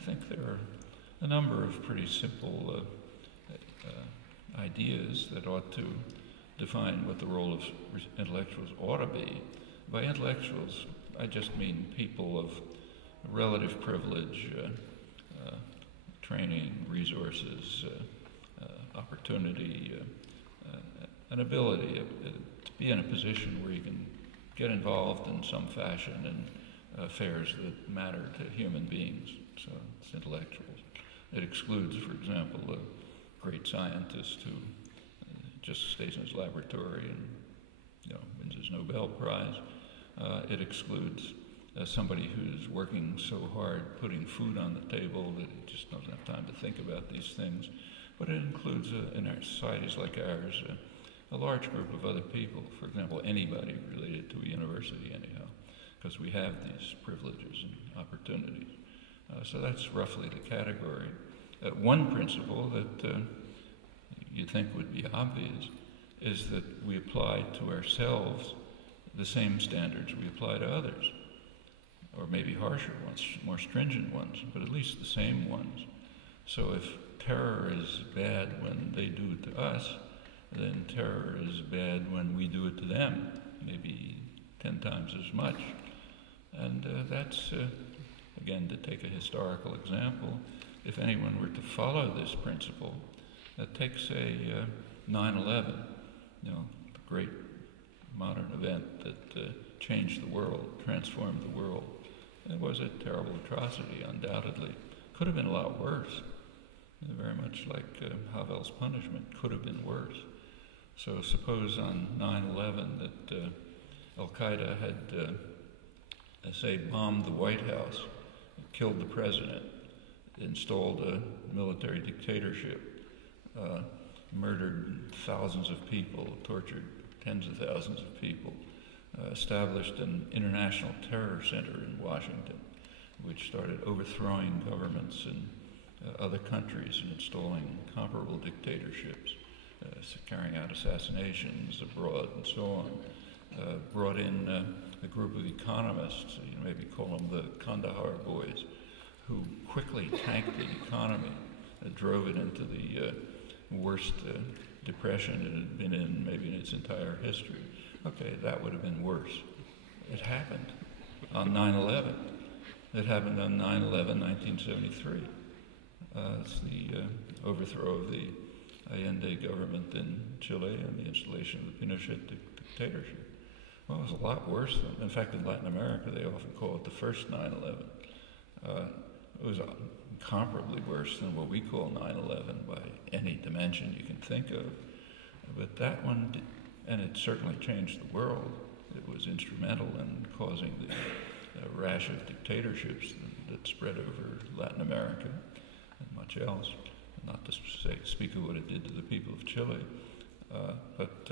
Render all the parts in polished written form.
I think there are a number of pretty simple ideas that ought to define what the role of intellectuals ought to be. By intellectuals, I just mean people of relative privilege, training, resources, opportunity, an ability to be in a position where you can get involved in some fashion in affairs that matter to human beings. So it's intellectuals. It excludes, for example, a great scientist who just stays in his laboratory and wins his Nobel Prize. It excludes somebody who's working so hard putting food on the table that he just doesn't have time to think about these things. But it includes, in our societies like ours, a large group of other people, for example, anybody related to a university anyhow, because we have these privileges and opportunities. So that's roughly the category. One principle that you'd think would be obvious is that we apply to ourselves the same standards we apply to others, or maybe harsher ones, more stringent ones, but at least the same ones. So if terror is bad when they do it to us, then terror is bad when we do it to them, maybe 10 times as much. And that's, again, to take a historical example, if anyone were to follow this principle, take, say, 9/11, the great modern event that changed the world, transformed the world. It was a terrible atrocity, undoubtedly. Could have been a lot worse. Very much like Havel's punishment, could have been worse. So suppose on 9/11 that Al-Qaeda had, say, bombed the White House, killed the president, installed a military dictatorship, murdered thousands of people, tortured tens of thousands of people, established an international terror center in Washington, which started overthrowing governments in other countries and installing comparable dictatorships, carrying out assassinations abroad and so on. Brought in a group of economists, maybe call them the Kandahar boys, who quickly tanked the economy, drove it into the worst depression it had been in maybe in its entire history. Okay, that would have been worse. It happened on 9/11. It happened on 9/11, 1973. It's the overthrow of the Allende government in Chile and the installation of the Pinochet dictatorship. Well, it was a lot worse than, in fact, in Latin America, they often call it the first 9/11. It was incomparably worse than what we call 9/11 by any dimension you can think of. But that one, and it certainly changed the world. It was instrumental in causing the rash of dictatorships that spread over Latin America and much else. Not to speak of what it did to the people of Chile, but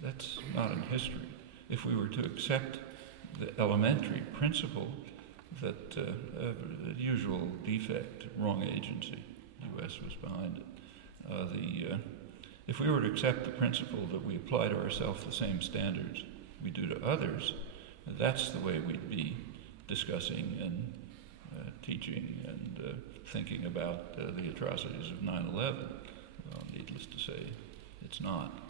that's not in history. If we were to accept the elementary principle that the usual defect, wrong agency, the U.S. was behind it. If we were to accept the principle that we apply to ourselves the same standards we do to others, that's the way we'd be discussing and teaching and thinking about the atrocities of 9/11. Well, needless to say, it's not,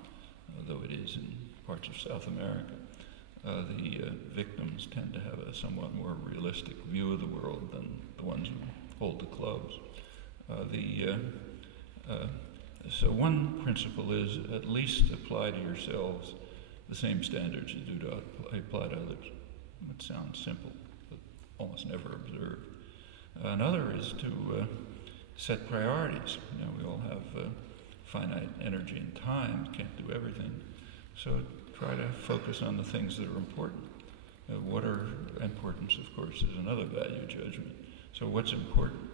though it is in parts of South America. The victims tend to have a somewhat more realistic view of the world than the ones who hold the clubs. So one principle is at least apply to yourselves the same standards you do to apply to others. It sounds simple, but almost never observed. Another is to set priorities. We all have finite energy and time, can't do everything. So try to focus on the things that are important. Importance, of course, is another value judgment. So what's important?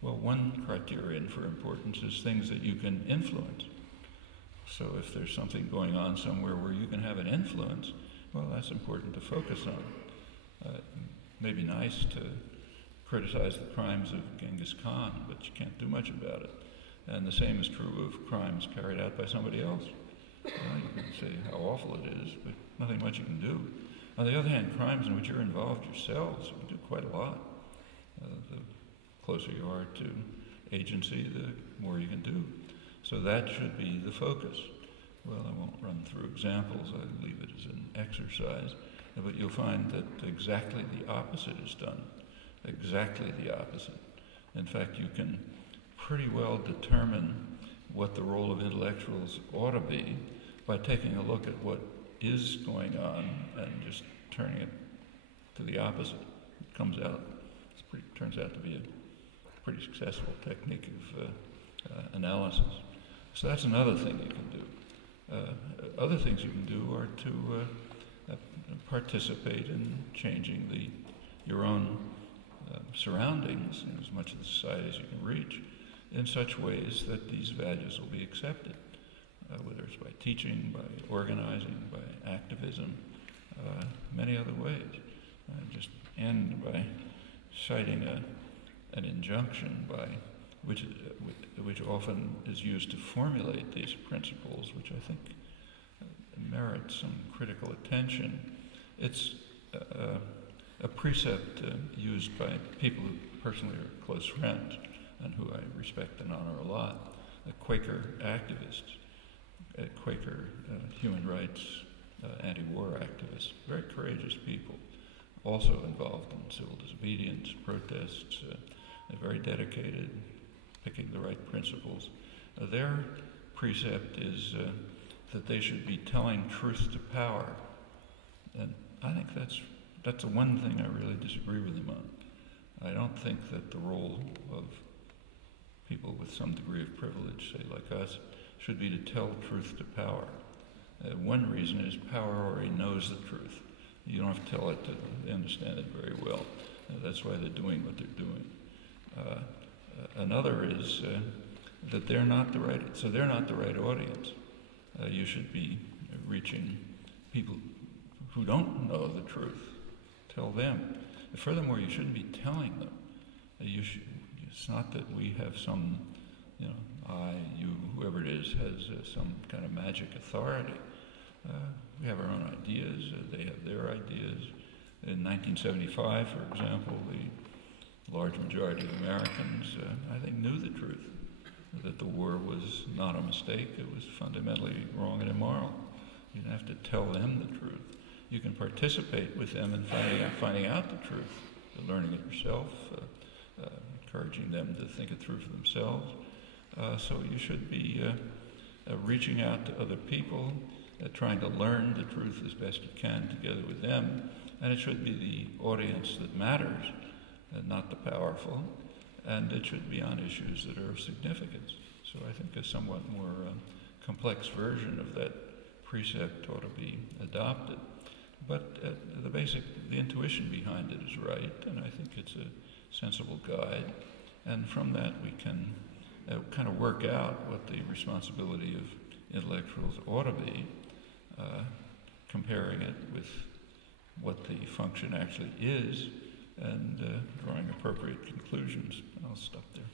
Well, one criterion for importance is things that you can influence. So if there's something going on somewhere where you can have an influence, well, that's important to focus on. It may be nice to criticize the crimes of Genghis Khan, but you can't do much about it. And the same is true of crimes carried out by somebody else. You can say how awful it is, but nothing much you can do. On the other hand, crimes in which you're involved yourselves, you can do quite a lot. The closer you are to agency, the more you can do. So that should be the focus. Well, I won't run through examples, I leave it as an exercise, but you'll find that exactly the opposite is done. Exactly the opposite. In fact, you can pretty well determine what the role of intellectuals ought to be by taking a look at what is going on and just turning it to the opposite. It turns out to be a pretty successful technique of analysis. So that's another thing you can do. Other things you can do are to participate in changing your own surroundings, as much of the society as you can reach, in such ways that these values will be accepted, whether it's by teaching, by organizing, by activism, many other ways. Just end by citing an injunction which often is used to formulate these principles, which I think merit some critical attention. It's a precept used by people who personally are close friends and who I respect and honor a lot, Quaker activists, Quaker human rights, anti-war activists, very courageous people, also involved in civil disobedience, protests, very dedicated, picking the right principles. Their precept is that they should be telling truth to power. And I think that's the one thing I really disagree with them on. I don't think that the role of people with some degree of privilege, say like us, should be to tell truth to power. One reason is power already knows the truth. You don't have to tell it to understand it very well. That's why they're doing what they're doing. Another is that they're not the right audience. You should be reaching people who don't know the truth. Tell them. Furthermore, you shouldn't be telling them. It's not that we have some, I, you, whoever it is, has some kind of magic authority. We have our own ideas. They have their ideas. In 1975, for example, the large majority of Americans, I think, knew the truth, that the war was not a mistake. It was fundamentally wrong and immoral. You don't have to tell them the truth. You can participate with them in finding out the truth, learning it yourself, encouraging them to think it through for themselves. So you should be reaching out to other people, trying to learn the truth as best you can together with them. And it should be the audience that matters, not the powerful. And it should be on issues that are of significance. So I think a somewhat more complex version of that precept ought to be adopted. But the intuition behind it is right, and I think it's a sensible guide. And from that we can kind of work out what the responsibility of intellectuals ought to be, comparing it with what the function actually is, and drawing appropriate conclusions. I'll stop there.